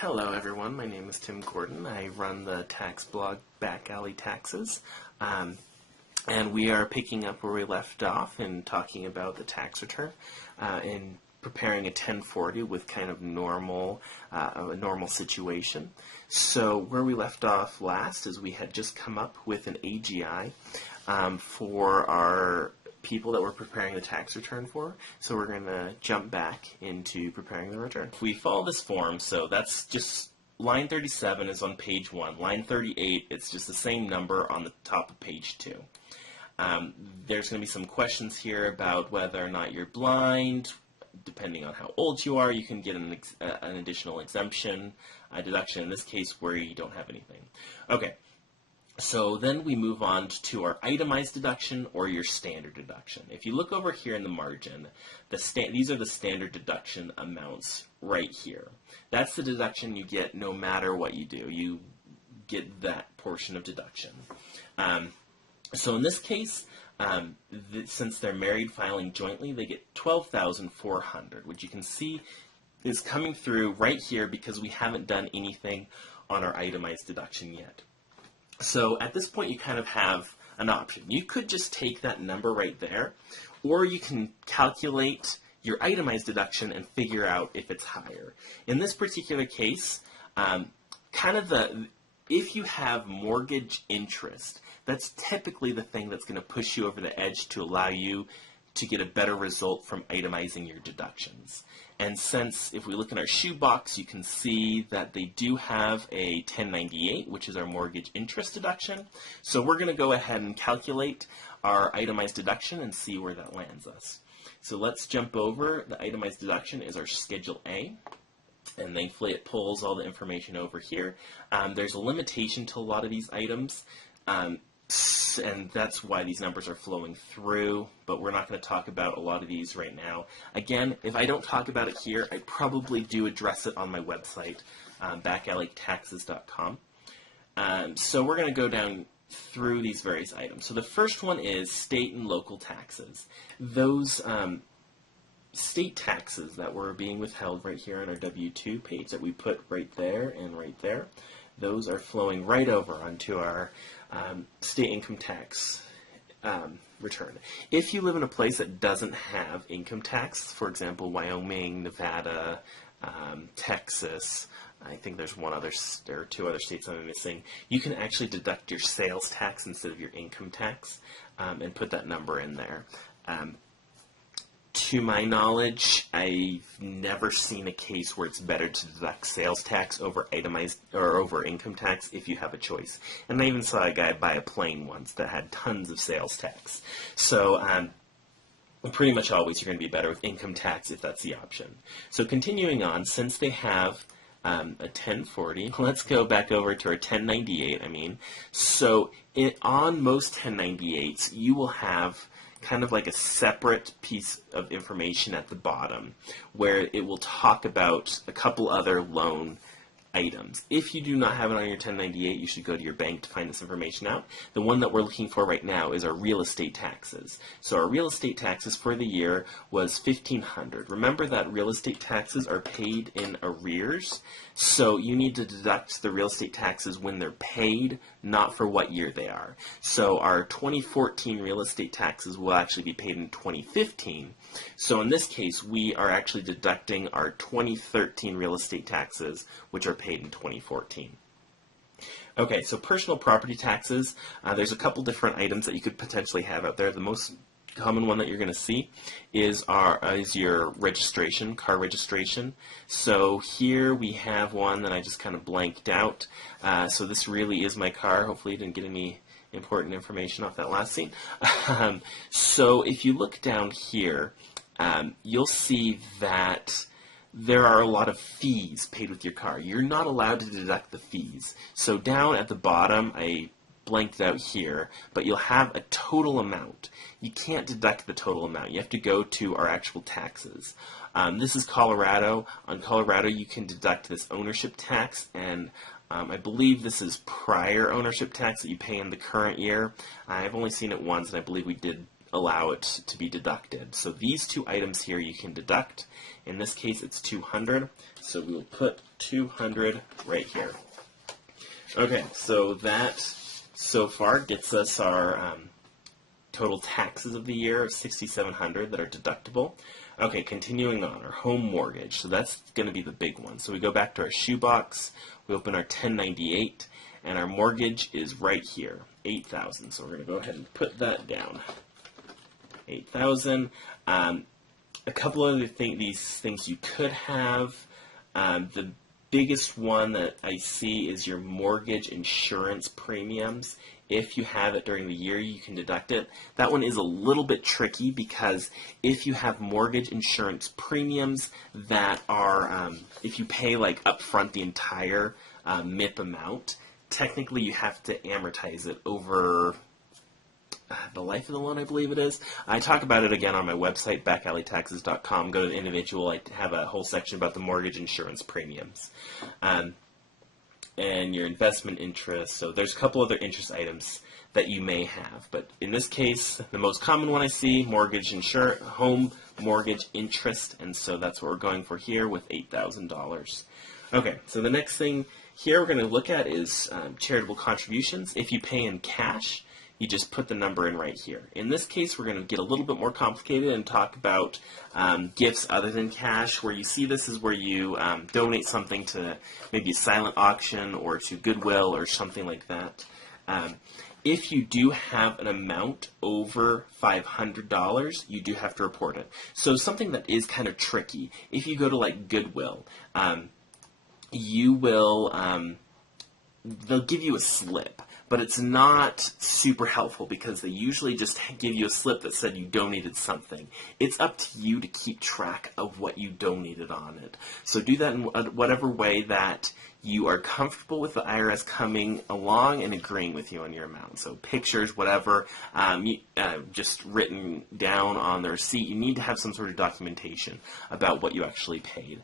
Hello everyone, my name is Tim Gordon. I run the tax blog Back Alley Taxes, and we are picking up where we left off in talking about the tax return and preparing a 1040 with kind of a normal situation. So where we left off last is we had just come up with an AGI for our people that we're preparing the tax return for. So we're going to jump back into preparing the return. We follow this form, so that's just line 37 is on page 1. Line 38, it's just the same number on the top of page 2. There's going to be some questions here about whether or not you're blind. Depending on how old you are, you can get an additional exemption, a deduction in this case where you don't have anything. Okay. So then we move on to our itemized deduction or your standard deduction. If you look over here in the margin, these are the standard deduction amounts right here. That's the deduction you get no matter what you do. You get that portion of deduction. So in this case, since they're married filing jointly, they get $12,400, which you can see is coming through right here because we haven't done anything on our itemized deduction yet. So at this point, you kind of have an option. You could just take that number right there, or you can calculate your itemized deduction and figure out if it's higher. In this particular case, if you have mortgage interest, that's typically the thing that's going to push you over the edge to allow you to get a better result from itemizing your deductions. And since, if we look in our shoebox, you can see that they do have a 1098, which is our mortgage interest deduction. So we're going to go ahead and calculate our itemized deduction and see where that lands us. So let's jump over. The itemized deduction is our Schedule A. And thankfully it pulls all the information over here. There's a limitation to a lot of these items. And that's why these numbers are flowing through, but we're not going to talk about a lot of these right now. Again, if I don't talk about it here, I probably do address it on my website, backalleytaxes.com. So we're going to go down through these various items. So the first one is state and local taxes. Those state taxes that were being withheld right here on our W-2 page that we put right there and right there, those are flowing right over onto our state income tax return. If you live in a place that doesn't have income tax, for example, Wyoming, Nevada, Texas, I think there's there are 2 other states I'm missing, you can actually deduct your sales tax instead of your income tax and put that number in there. To my knowledge, I've never seen a case where it's better to deduct sales tax over itemized or over income tax if you have a choice. And I even saw a guy buy a plane once that had tons of sales tax. So pretty much always you're going to be better with income tax if that's the option. So continuing on, since they have a 1040, let's go back over to our 1098. So on most 1098s, you will have kind of like a separate piece of information at the bottom where it will talk about a couple other loan items. If you do not have it on your 1098, you should go to your bank to find this information out. The one that we're looking for right now is our real estate taxes. So our real estate taxes for the year was $1,500. Remember that real estate taxes are paid in arrears, so you need to deduct the real estate taxes when they're paid, not for what year they are. So our 2014 real estate taxes will actually be paid in 2015. So in this case, we are actually deducting our 2013 real estate taxes, which are paid in 2014. Okay, so personal property taxes, there's a couple different items that you could potentially have out there. The most common one that you're going to see is your registration, car registration. So here we have one that I just kind of blanked out. So this really is my car. Hopefully you didn't get any important information off that last scene. So if you look down here, you'll see that there are a lot of fees paid with your car. You're not allowed to deduct the fees. So down at the bottom, I blanked out here, but you'll have a total amount. You can't deduct the total amount. You have to go to our actual taxes. This is Colorado. On Colorado, you can deduct this ownership tax, and I believe this is prior ownership tax that you pay in the current year. I've only seen it once, and I believe we did allow it to be deducted. So these two items here you can deduct. In this case, it's 200, so we'll put 200 right here. Okay, so that so far gets us our total taxes of the year of $6,700 that are deductible. Okay, continuing on, our home mortgage. So that's going to be the big one. So we go back to our shoebox, we open our 1098, and our mortgage is right here, $8,000. So we're going to go ahead and put that down, $8,000. A couple of these things you could have. The biggest one that I see is your mortgage insurance premiums. If you have it during the year, you can deduct it. That one is a little bit tricky because if you have mortgage insurance premiums that are, if you pay like upfront the entire MIP amount, technically you have to amortize it over the life of the loan, I believe it is. I talk about it again on my website, backalleytaxes.com. Go to the individual. I have a whole section about the mortgage insurance premiums. And your investment interest. So there's a couple other interest items that you may have. But in this case, the most common one I see, home mortgage interest. And so that's what we're going for here with $8,000. Okay, so the next thing here we're going to look at is charitable contributions. If you pay in cash, you just put the number in right here. In this case, we're going to get a little bit more complicated and talk about gifts other than cash. Where you see this is where you donate something to maybe a silent auction or to Goodwill or something like that. If you do have an amount over $500, you do have to report it. So something that is kind of tricky, if you go to like Goodwill, you will, they'll give you a slip. But it's not super helpful because they usually just give you a slip that said you donated something. It's up to you to keep track of what you donated on it. So do that in whatever way that you are comfortable with the IRS coming along and agreeing with you on your amount. So pictures, whatever, just written down on the receipt. You need to have some sort of documentation about what you actually paid.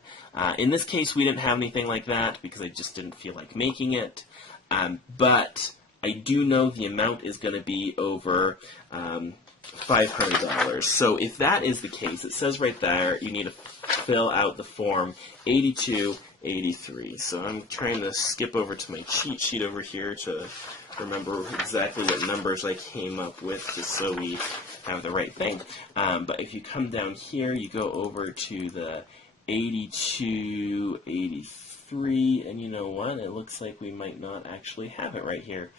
In this case, we didn't have anything like that because I just didn't feel like making it. But I do know the amount is going to be over $500. So if that is the case, it says right there you need to fill out the form 8283. So I'm trying to skip over to my cheat sheet over here to remember exactly what numbers I came up with just so we have the right thing. But if you come down here, you go over to the 8283, and you know what? It looks like we might not actually have it right here.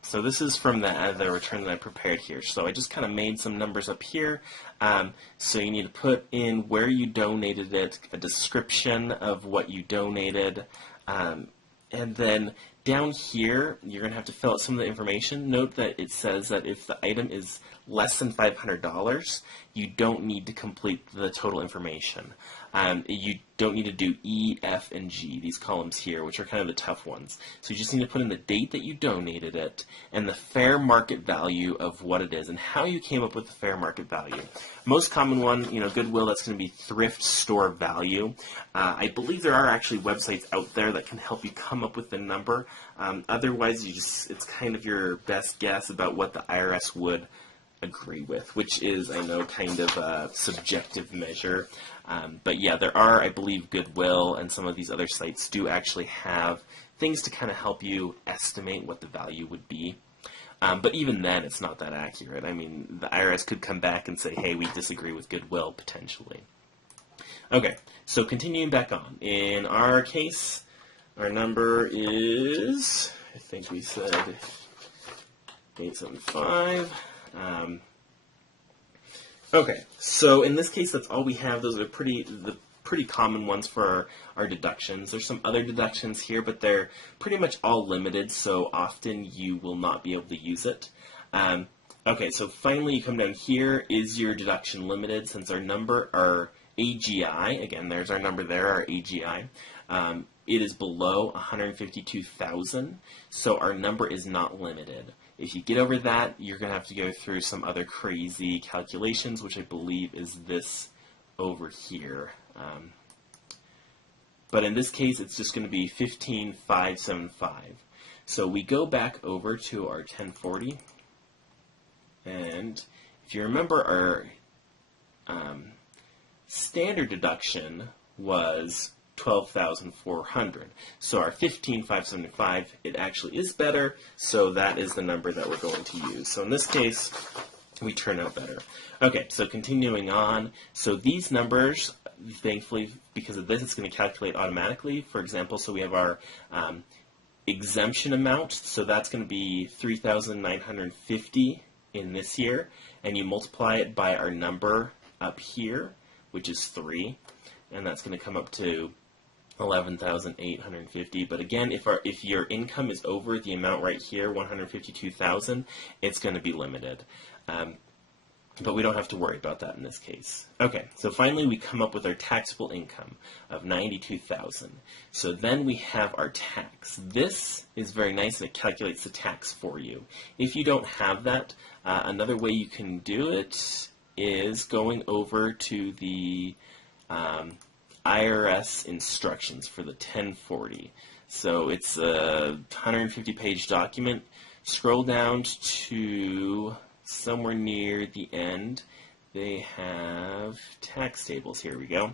So this is from the return that I prepared here. So I just kind of made some numbers up here. So you need to put in where you donated it, a description of what you donated, and then down here, you're going to have to fill out some of the information. Note that it says that if the item is less than $500, you don't need to complete the total information. You don't need to do E, F, and G, these columns here, which are kind of the tough ones. So you just need to put in the date that you donated it and the fair market value of what it is and how you came up with the fair market value. Most common one, Goodwill, that's going to be thrift store value. I believe there are actually websites out there that can help you come up with the number. Otherwise, it's kind of your best guess about what the IRS would agree with, which is, I know, kind of a subjective measure. But yeah, there are, I believe, Goodwill and some of these other sites do actually have things to kind of help you estimate what the value would be. But even then, it's not that accurate. I mean, the IRS could come back and say, hey, we disagree with Goodwill, potentially. Okay, so continuing back on. In our case, our number is, I think we said 875. Okay, so in this case, that's all we have. Those are the pretty common ones for our deductions. There's some other deductions here, but they're pretty much all limited, so often you will not be able to use it. Okay, so finally you come down here. Is your deduction limited? Since our number, our AGI, again, there's our number there, our AGI, it is below 152,000, so our number is not limited. If you get over that, you're going to have to go through some other crazy calculations, which I believe is this over here. But in this case, it's just going to be 15,575. So we go back over to our 1040, and if you remember, our standard deduction was 12,400. So our 15,575, it actually is better, so that is the number that we're going to use. So in this case, we turn out better. Okay, so continuing on, so these numbers, thankfully, because of this, it's going to calculate automatically. For example, so we have our exemption amount, so that's going to be 3,950 in this year, and you multiply it by our number up here, which is 3, and that's going to come up to 11,850. But again, if your income is over the amount right here, 152,000, it's going to be limited. But we don't have to worry about that in this case. Okay, so finally we come up with our taxable income of 92,000. So then we have our tax. This is very nice, and it calculates the tax for you. If you don't have that, another way you can do it is going over to the IRS instructions for the 1040. So it's a 150-page document. Scroll down to somewhere near the end. They have tax tables. Here we go.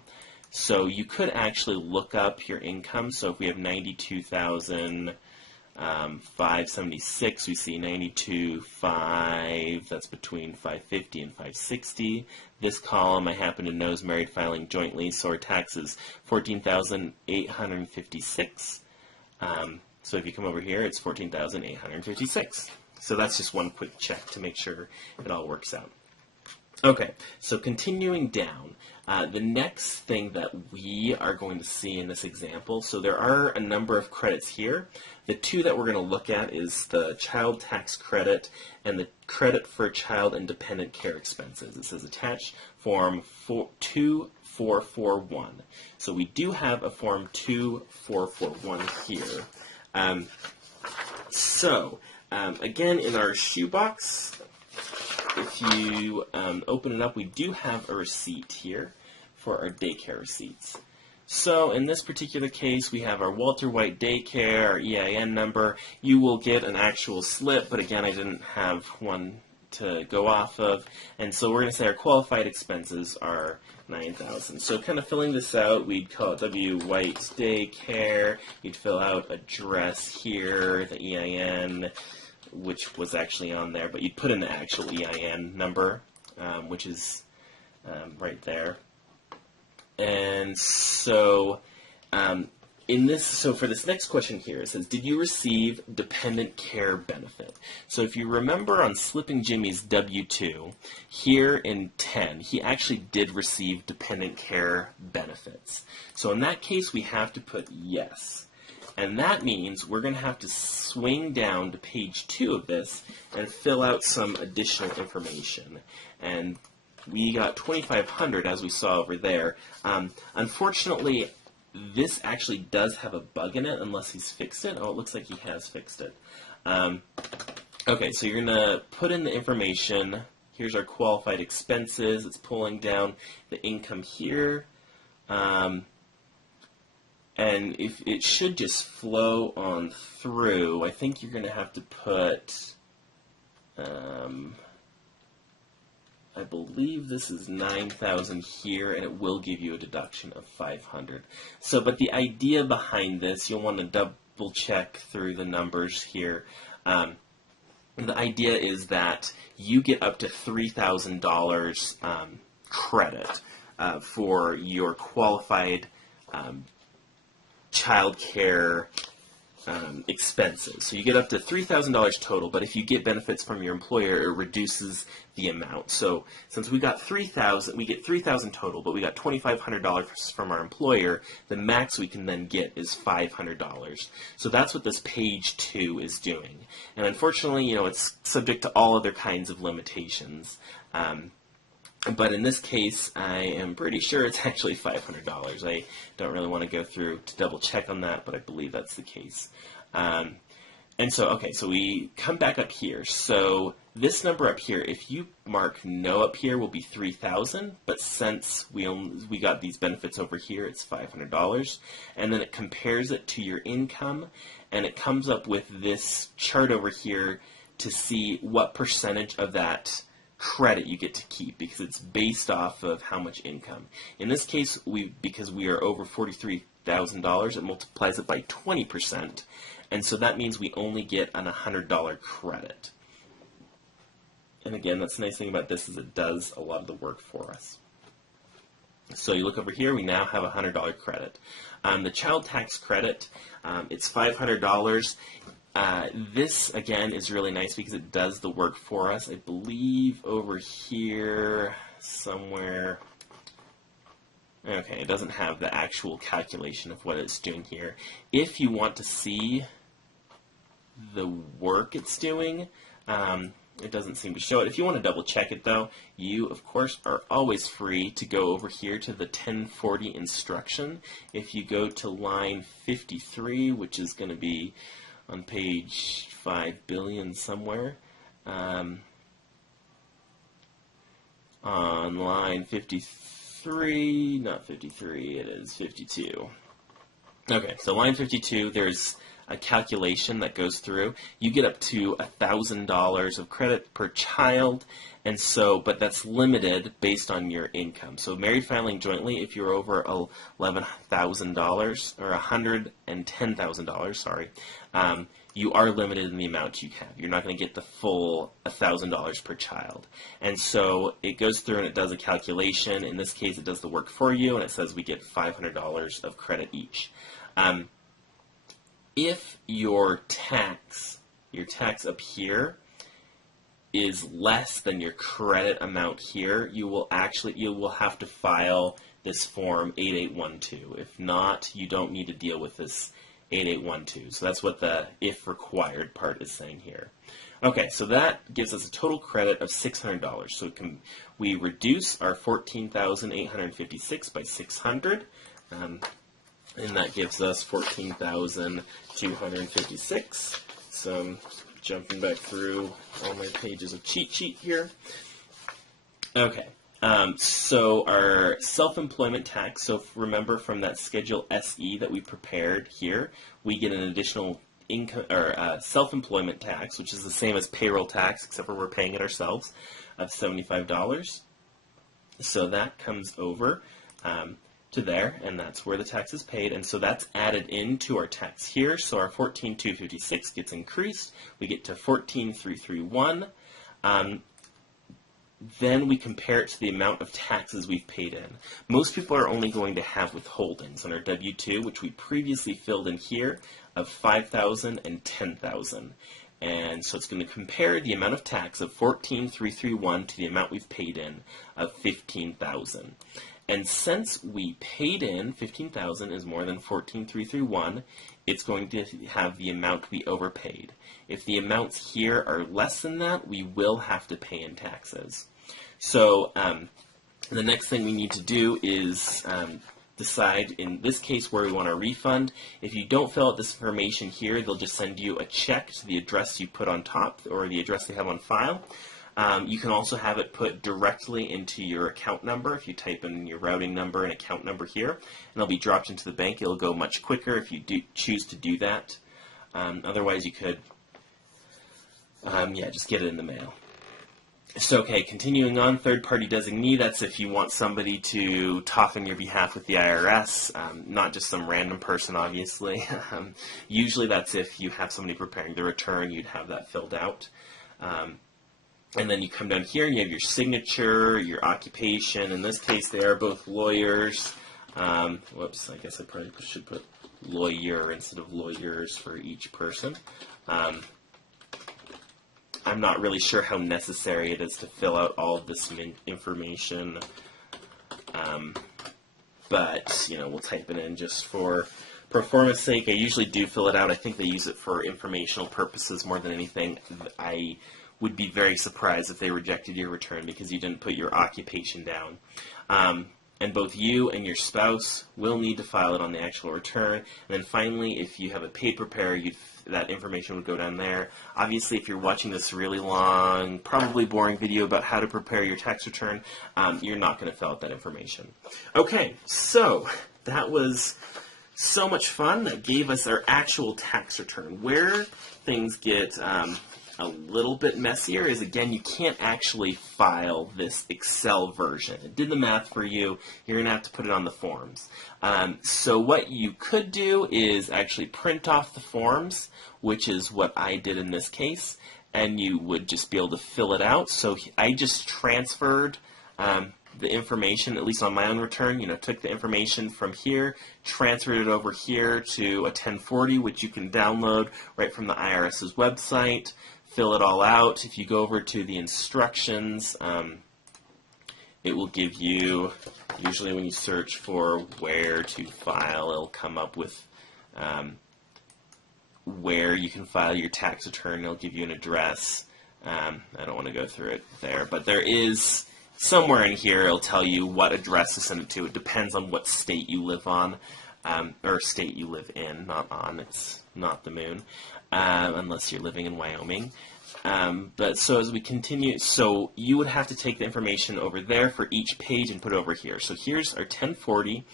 So you could actually look up your income. So if we have 92,576, we see 92,500. That's between 550 and 560. This column, I happen to know, is married filing jointly, so our tax is 14,856. So if you come over here, it's 14,856. So that's just one quick check to make sure it all works out. Okay, so continuing down, the next thing that we are going to see in this example, so there are a number of credits here. The two that we're going to look at is the child tax credit and the credit for child and dependent care expenses. It says attached form 2441. So we do have a form 2441 here. Again, in our shoebox, if you open it up, we do have a receipt here for our daycare receipts. So in this particular case, we have our Walter White Daycare, our EIN number. You will get an actual slip, but again, I didn't have one to go off of. And so we're going to say our qualified expenses are 9,000. So kind of filling this out, we'd call it W. White Daycare. You'd fill out address here, the EIN, which was actually on there, but you'd put in the actual EIN number, which is right there. And so for this next question here, it says, did you receive dependent care benefit? So if you remember on Slipping Jimmy's W-2, here in 10, he actually did receive dependent care benefits. So in that case, we have to put yes. And that means we're going to have to swing down to page 2 of this and fill out some additional information. And we got 2,500, as we saw over there. Unfortunately, this actually does have a bug in it, unless he's fixed it. Oh, it looks like he has fixed it. Okay, so you're going to put in the information. Here's our qualified expenses. It's pulling down the income here. And if it should just flow on through, I think you're going to have to put, I believe this is 9,000 here, and it will give you a deduction of 500. So, but the idea behind this, you'll want to double check through the numbers here. The idea is that you get up to $3,000 credit for your qualified child care expenses. So you get up to $3,000 total, but if you get benefits from your employer, it reduces the amount. So since we got $3,000, we get $3,000 total, but we got $2,500 from our employer, the max we can then get is $500. So that's what this page 2 is doing. And unfortunately, it's subject to all other kinds of limitations. But in this case, I am pretty sure it's actually $500. I don't really want to go through to double check on that, but I believe that's the case. And so, okay, so we come back up here. So this number up here, if you mark no up here, will be 3,000. But since we got these benefits over here, it's $500. And then it compares it to your income, and it comes up with this chart over here to see what percentage of that credit you get to keep because it's based off of how much income. In this case, because we are over $43,000, it multiplies it by 20%, and so that means we only get an $100 credit. And again, that's the nice thing about this is it does a lot of the work for us. So you look over here, we now have a $100 credit. The child tax credit, it's $500. This, again, is really nice because it does the work for us. I believe over here somewhere, okay, it doesn't have the actual calculation of what it's doing here. If you want to see the work it's doing, it doesn't seem to show it. If you want to double check it though, you of course are always free to go over here to the 1040 instruction. If you go to line 53, which is going to be on page 5 billion somewhere, on line 53, not 53, it is 52. Okay, so line 52, there's a calculation that goes through. You get up to $1,000 of credit per child, and so, but that's limited based on your income. So married filing jointly, if you're over $11,000 or $110,000, sorry, you are limited in the amount you have. You're not going to get the full $1,000 per child. And so it goes through and it does a calculation. In this case, it does the work for you, and it says we get $500 of credit each. If your tax up here is less than your credit amount here, you will have to file this form 8812. If not, you don't need to deal with this 8812. So that's what the if required part is saying here. Okay, so that gives us a total credit of $600. So we reduce our $14,856 by 600. And that gives us 14,256. So I'm jumping back through all my pages of cheat sheet here. Okay, so our self-employment tax, so remember from that Schedule SE that we prepared here, we get an additional income or self-employment tax, which is the same as payroll tax, except for we're paying it ourselves, of $75. So that comes over to there, and that's where the tax is paid, and so that's added into our tax here. So our 14,256 gets increased. We get to 14,331. Then we compare it to the amount of taxes we've paid in. Most people are only going to have withholdings on our W-2, which we previously filled in here, of $5,000 and $10,000. And so it's going to compare the amount of tax of 14,331 to the amount we've paid in of 15,000. And since we paid in 15,000 is more than 14,331, it's going to have the amount we overpaid. If the amounts here are less than that, we will have to pay in taxes. So the next thing we need to do is decide, in this case, where we want a refund. If you don't fill out this information here, they'll just send you a check to the address you put on top or the address they have on file. You can also have it put directly into your account number if you type in your routing number and account number here, and it'll be dropped into the bank. It'll go much quicker if you do choose to do that. Otherwise, you could, just get it in the mail. So, okay, continuing on, third-party designee, that's if you want somebody to talk on your behalf with the IRS, not just some random person, obviously. Usually that's if you have somebody preparing the return, you'd have that filled out. And then you come down here and you have your signature, your occupation. In this case, they are both lawyers. Whoops, I guess I probably should put lawyer instead of lawyers for each person. I'm not really sure how necessary it is to fill out all of this information. But, we'll type it in just for performance sake. I usually do fill it out. I think they use it for informational purposes more than anything. I would be very surprised if they rejected your return because you didn't put your occupation down. And both you and your spouse will need to file it on the actual return. And then finally, if you have a paid preparer, that information would go down there. Obviously, if you're watching this really long, probably boring video about how to prepare your tax return, you're not going to fill out that information. Okay, so that was so much fun. That gave us our actual tax return. Where things get a little bit messier is, again, you can't actually file this Excel version. It did the math for you. You're going to have to put it on the forms. So what you could do is actually print off the forms, which is what I did in this case, and you would just be able to fill it out. So I just transferred the information, at least on my own return, took the information from here, transferred it over here to a 1040, which you can download right from the IRS's website, fill it all out. If you go over to the instructions, it will give you, usually when you search for where to file, it'll come up with where you can file your tax return. It'll give you an address. I don't want to go through it there, but there is somewhere in here it'll tell you what address to send it to. It depends on what state you live on, or state you live in, not on. It's not the moon, unless you're living in Wyoming. But so as we continue, so you would have to take the information over there for each page and put it over here. So here's our 1040.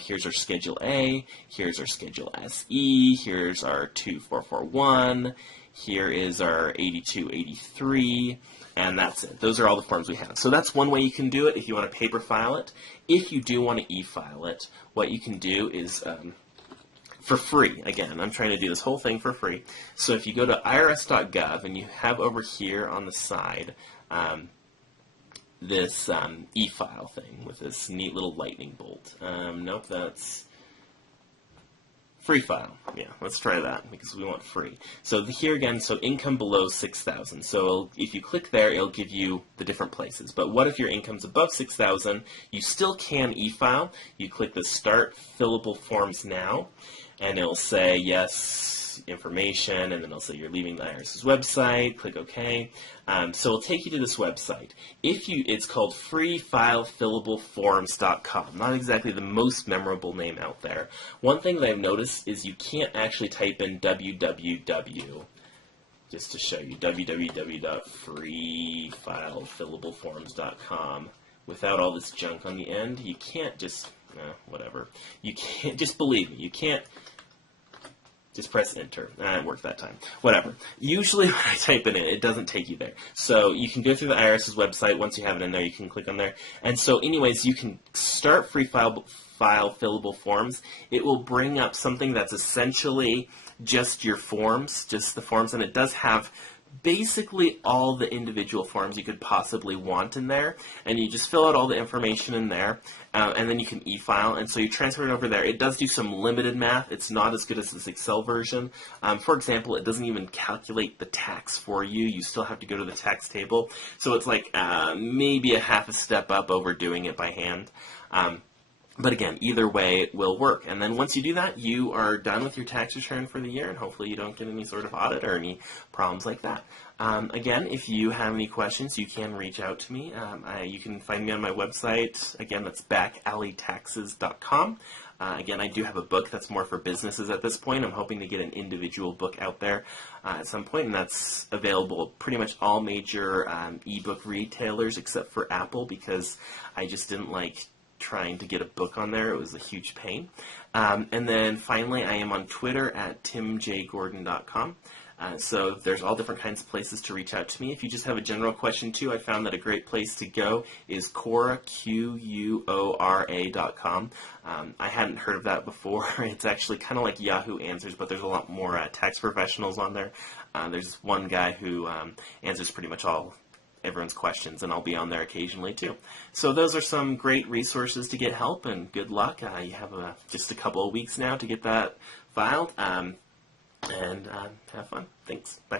Here's our Schedule A. Here's our Schedule SE. Here's our 2441. Here is our 8283. And that's it. Those are all the forms we have. So that's one way you can do it if you want to paper file it. If you do want to e-file it, what you can do is, for free, again, I'm trying to do this whole thing for free. So if you go to irs.gov and you have over here on the side this e-file thing with this neat little lightning bolt. Nope, that's free file. Yeah, let's try that because we want free. So here again, so income below 6,000. So if you click there, it'll give you the different places. But what if your income's above 6,000? You still can e-file. You click the Start Fillable Forms Now, and it'll say yes, information, and then it'll say you're leaving the IRS's website. Click OK. So it'll take you to this website. It's called freefilefillableforms.com. Not exactly the most memorable name out there. One thing that I've noticed is you can't actually type in www, just to show you, www.freefilefillableforms.com without all this junk on the end. You can't just, whatever. You can't, just believe me, you can't just press enter. It worked that time. Whatever. Usually when I type it in, it doesn't take you there. So you can go through the IRS's website. Once you have it in there, you can click on there. And so anyways, you can start Free File Fillable Forms. It will bring up something that's essentially just your forms, just the forms, and it does have basically all the individual forms you could possibly want in there, and you just fill out all the information in there, and then you can e-file, and so you transfer it over there. It does do some limited math. It's not as good as this Excel version. For example, it doesn't even calculate the tax for you. You still have to go to the tax table, so it's like maybe a half a step up over doing it by hand. But again, either way, it will work. And then once you do that, you are done with your tax return for the year, and hopefully you don't get any sort of audit or any problems like that. Again, if you have any questions, you can reach out to me. You can find me on my website. Again, that's backalleytaxes.com. Again, I do have a book that's more for businesses at this point. I'm hoping to get an individual book out there at some point, and that's available at pretty much all major ebook retailers except for Apple, because I just didn't like trying to get a book on there. It was a huge pain. And then finally, I am on Twitter at timjgordon.com. So there's all different kinds of places to reach out to me. If you just have a general question too, I found that a great place to go is Quora, Quora.com. I hadn't heard of that before. It's actually kind of like Yahoo Answers, but there's a lot more tax professionals on there. There's one guy who answers pretty much everyone's questions, and I'll be on there occasionally too. So those are some great resources to get help, and good luck. You have just a couple of weeks now to get that filed, and have fun. Thanks. Bye.